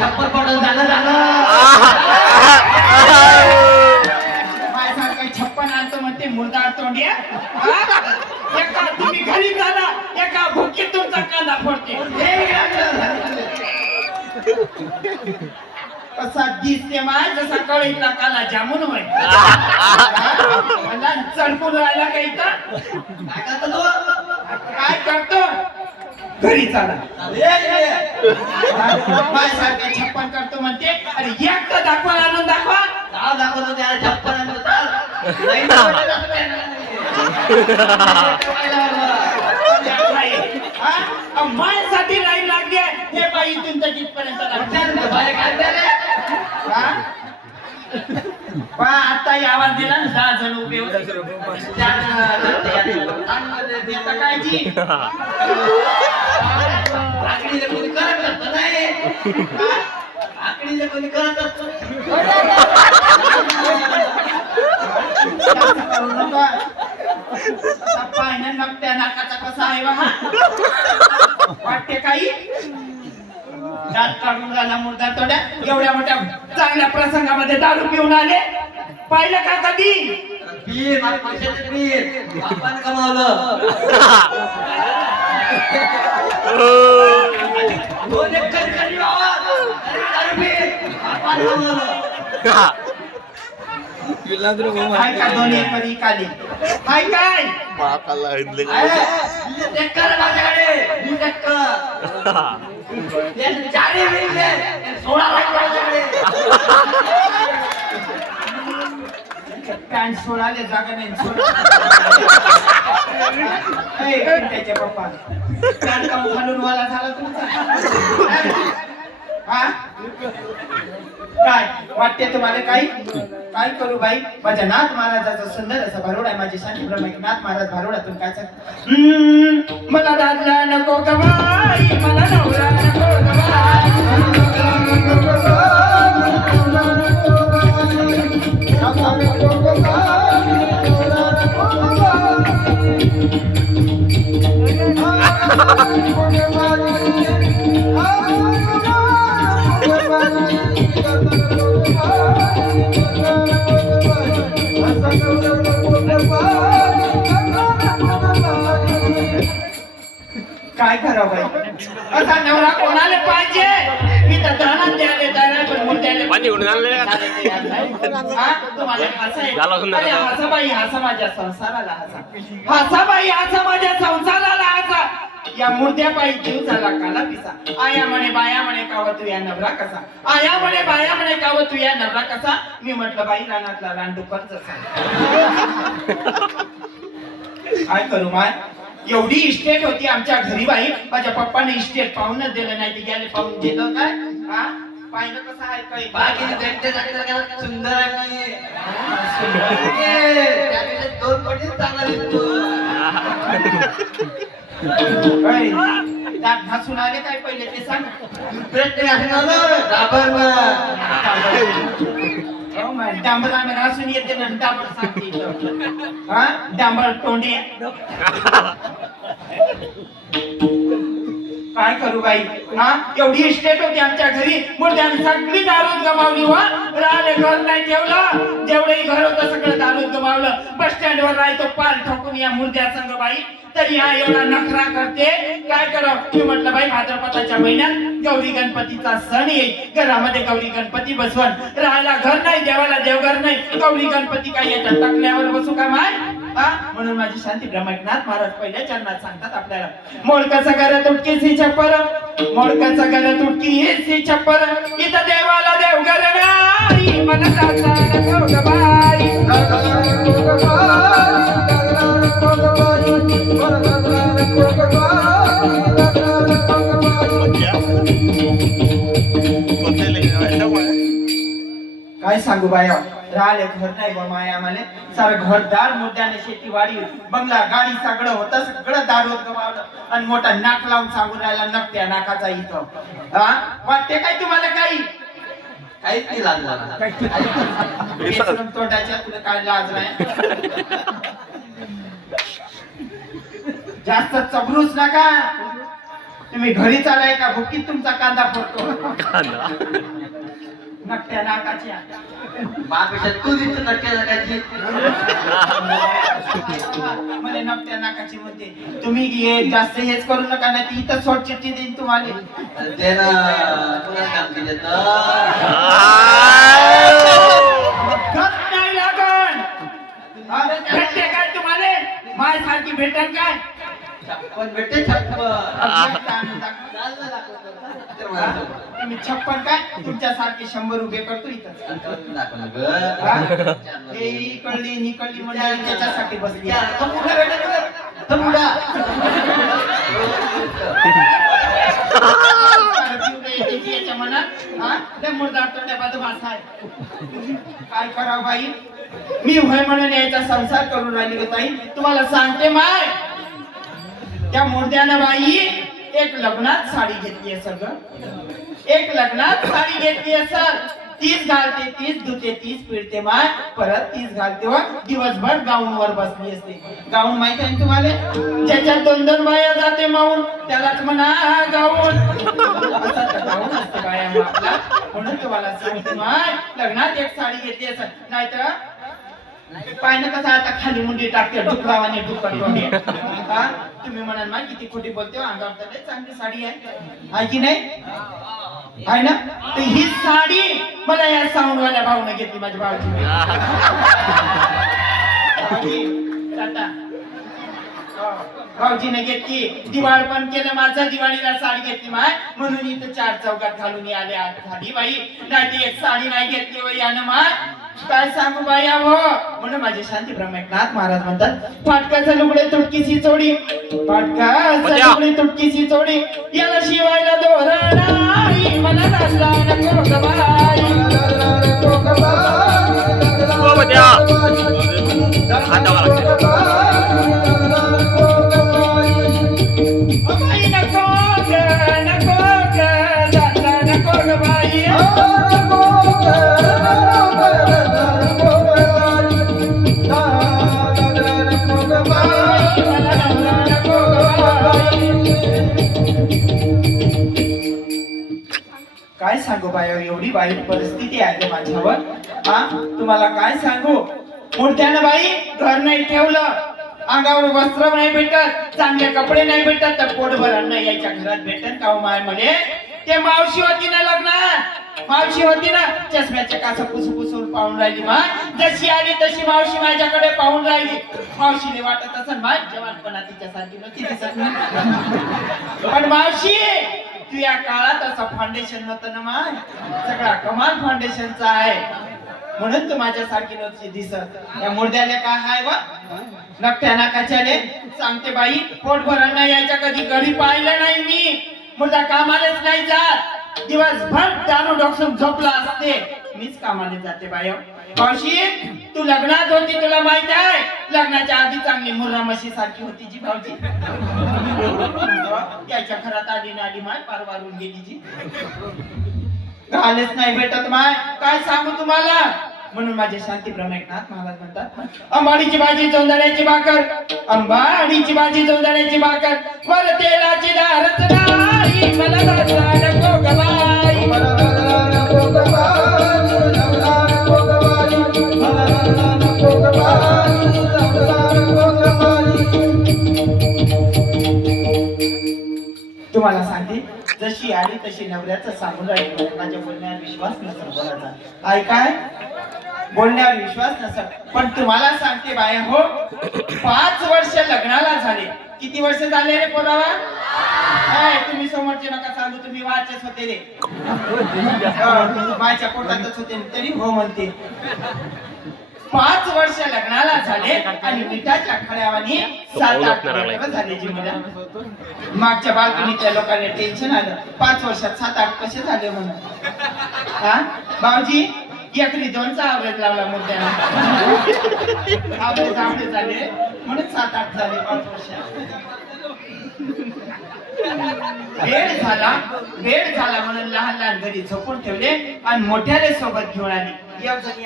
छप्पर पडून झालं माझ्यासारखं 56 आणतो म्हणते मुर्दार तोंड्या एका तुम्ही घरी झाला एका भुकीत तुमचा कांदा फोडते कसा दिसते माय जसा कळीतला काला जामून होय मला चढकून राहिला काही काय करतो घरी चाला माझ्यासारखं 56 करतो म्हणते अरे एक तर दाखवा आणून दाखवा दाखवतो त्याला 56 आणून माझ्यासाठी लाईन लागली आहे हे बाई इथून तर तिथपर्यंत आता आवाज दिला ना 10 जण उभे होते कायची आकडीला कोणी करत असत नाही आकडीला कोणी करत असत पाहिजे नकट्या नाकाचा कसा आहे बा वाटते काही दात काढून झाला मुर्दा तोड्या एवढ्या मोठ्या चांगल्या प्रसंगामध्ये दारू पिऊन आले पाहिलं का कधी पीर पैशाचे पीर आपण कमावलं 2 एकर करी बाबा दारू पीर आपण कमावलं काय का 2 एकर इकाली काय काय बापाला हिंदले एकर माझ्याकडे 20 एकर चारी मिळले 16 लाख माझ्याकडे पॅन्ट सोडाले जागा नाही त्याच्या पप्पा पॅन्ट काढून घालून वाला झाला तुमचा हा काय वाटते तुम्हाला काही काय करू बाई माझ्या नाथ महाराजाचा सुंदर असा भारुड आहे माझे शांती ब्रह्मनाथ महाराज भारुडातून काय सांग मला दादला नको गबाई मला नवरा नको गबाई काय करावं बाई असा नवरा कोणाला पाहिजे मी तर धनात द्यायला तयार पण मुद्द्याला पाणी घेऊन आणले तुम्हाला हसा बाई हसा माझ्या संसाराला हसा हसा बाई हसा माझ्या संसाराला हसा या मुर्द्या बाई जीव झाला काला पिसा आया म्हणे बाया म्हणे काव तू या नवरा कसा आया म्हणे बाया म्हणे काव तू या नवरा कसा मी म्हटलं बाई रानातला रानडुकर जसा काय करू माय एवढी इस्टेट होती आमच्या घरी बाई माझ्या पप्पाने इस्टेट पाहूनच दिलं नाही ती गेले पाहून दिलं काय हा पाहिलं कसं आहे काही बाकी सुंदर आहे त्यापेक्षा 2 पटीच चांगला दिसतो दात घासून आले काय पहिले ते सांग डांबराने घासून येते ना डांबर सांगते हा डांबर तोंडे काय करू बाई हा एवढी इस्टेट होती आमच्या घरी मुर्द्याने सगळी दारू गमावली वा राहिले घर नाही ठेवलं जेवढंही घर होतं सगळं दारू गमावलं बस स्टँड वर राहतो पाल ठोकून या मुर्द्या संघ बाई तरी हा एवढा नखरा करते काय करावं मी म्हटलं बाई भाद्रपदाच्या महिन्यात गौरी गणपतीचा सण येईल घरामध्ये गौरी गणपती बसवण राहायला घर नाही देवाला देवघर नाही गौरी गणपती काय याच्या टकल्यावर बसू का माय म्हणून माझी शांती ब्रह्मनाथ महाराज पहिल्या चरणात सांगतात आपल्याला मोडकाचा घरात उठकी सी छप्पर मोडकाचा घरात उठकी सी छप्पर इथं देवाला देवघर नाही मला काय सांगू बाया राहिले घर नाही बा माया आम्हाला सारं घरदार मुद्द्याने शेतीवाडी बंगला गाडी सगळं होतं सगळं दारोत गमावलं आणि मोठा नाक लावून सांगून राहिला नकट्या नाकाचा इथं वाटते काय तुम्हाला काही काहीच नाही लाज तोंडाच्या तुला काय लाज नाही जास्त चबरूच नका तुम्ही घरी चालाय का भुकीत तुमचा कांदा पडतो नकट्या नाकाची बापेक्षा तू दिसतो नक्की जगायची मला नकट्या नाकाची म्हणते तुम्ही जास्त हेच करू नका ना ती इथं शॉर्ट चिठ्ठी देईन तुम्हाला ते ना तुला काम केलं नाही लागण भेटते काय तुम्हाला माय सारखी भेटन काय छप्पन भेटते तुम्ही 56 काय तुमच्या सारखे 100 उभे करतो इथं कळली निकळली म्हणजे त्याच्यासाठी बसली याच्या मनात काय करावं बाई मी होय म्हणून यायचा संसार करून राहिली ग ताई तुम्हाला सांगते माय त्या मुर्द्यानं बाई एक लग्नात साडी घेतली आहे सगळं एक लग्नात साडी घेतली आहे सर 30 घालते 30 धुते 30 पिळते माय परत 30 घालते व दिवसभर गाऊन वर बसली असते गाऊन माहित आहे तुम्हाला ज्याच्यात 2-2 बाया जाते माऊन त्यालाच म्हणा गाऊन गाऊन असते बाया आपला म्हणून तुम्हाला सांगते माय लग्नात एक साडी घेतली असं नाहीतर पाहिलं कसं आता खाली मुंडी टाकते डुकरावाने डुक्कर तोंडी तुम्ही म्हणाल माय किती खोटी बोलते अंगावर तर चांगली साडी आहे की नाही आहे ना तर ही साडी मला या साऊंडवाल्या भाऊने घेतली माझ्या भावाची भाऊजीने घेतली दिवाळ पण केलं माझं दिवाळीला साडी घेतली माय म्हणून इथं 4 चौकात घालून आले झाली बाई नाही एक साडी नाही घेतली बाई यानं माय काय सांगू बाई हो म्हणून माझे शांती ब्रह्मनाथ महाराज म्हणतात फाटकाचं लुगडे तुटकीची चोडी फाटकाचं लुगडे तुटकीची चोडी याला शिवायला दोराई मला लागला नको ग बाई नको ग नको ग बाई काय सांगू बाई एवढी वाईट परिस्थिती आहे माझ्यावर तुम्हाला काय सांगू मुर्द्यानं बाई घर नाही ठेवलं अंगावर वस्त्र नाही भेटत चांगले कपडे नाही भेटत तर पोटभर अन्न यायच्या घरात भेटत का माय म्हणे ते मावशी होती ना लग्नात मावशी होती ना चष्म्याचे कास पुसून पाहून राहिली माय जशी आली तशी मावशी माझ्याकडे पाहून राहिली मावशीने वाटत असं माय जवानपणा तिच्यासारखी नव्हती दिसत पण मावशी तू या काळात असं फाउंडेशन नव्हतं ना माय सगळा कमाल फाउंडेशनचा आहे म्हणून तू माझ्यासारखी नव्हती दिसत या मुर्द्याला काय हाय वा नकट्या नाकाच्याने सांगते बाई पोटभर अन्न यायच्या कधी घरी पाहिलं नाही मी मुर्दा कामालाच नाही जात दिवसभर दारू डोकसून झोपला असते मीच कामाला जाते बाई मावशी तू लग्नात होती तुला माहित आहे लग्नाच्या आधी चांगली मुर्रा म्हशी सारखी होती जी भाऊजी याच्या घरात आली ना आली माय पार वारून गेली जी घालेच नाही भेटत माय काय सांगू तुम्हाला म्हणून माझे शांती ब्रह्मनाथ महाराज म्हणतात अंबाडीची भाजी जोंधळ्याची भाकर अंबाडीची भाजी जोंधळ्याची भाकर वर तेलाची दारच नाही मला दासा नको ग बाई तुम्हाला सांगते जशी आली तशी नवऱ्याचं सांगून राहिली माझ्या बोलण्यावर विश्वास नसेल बोलायचा ऐकाय बोलण्यावर विश्वास नसेल पण तुम्हाला सांगते बाया हो 5 वर्ष लग्नाला झाले किती वर्ष झाले रे पोरावा काय तुम्ही समोरचे नका सांगू तुम्ही वाचच होते रे माझ्या पोटातच होते तरी हो म्हणते 5 वर्ष लग्नाला झाले आणि मिठाच्या खड्यावानी 7-8 झाले जी मला मागच्या बाल्कनीतल्या लोकांना टेन्शन आलं 5 वर्षात 7-8 कसे झाले म्हणून भाऊजी एकरी 2चा आवरेज लावला मुद्द्याला आवरेज झाले म्हणून 7-8 झाले 5 वर्षात वेळ झाला म्हणून लहान घरी झोपून ठेवले आणि मोठ्याने सोबत घेऊन आली एक जणी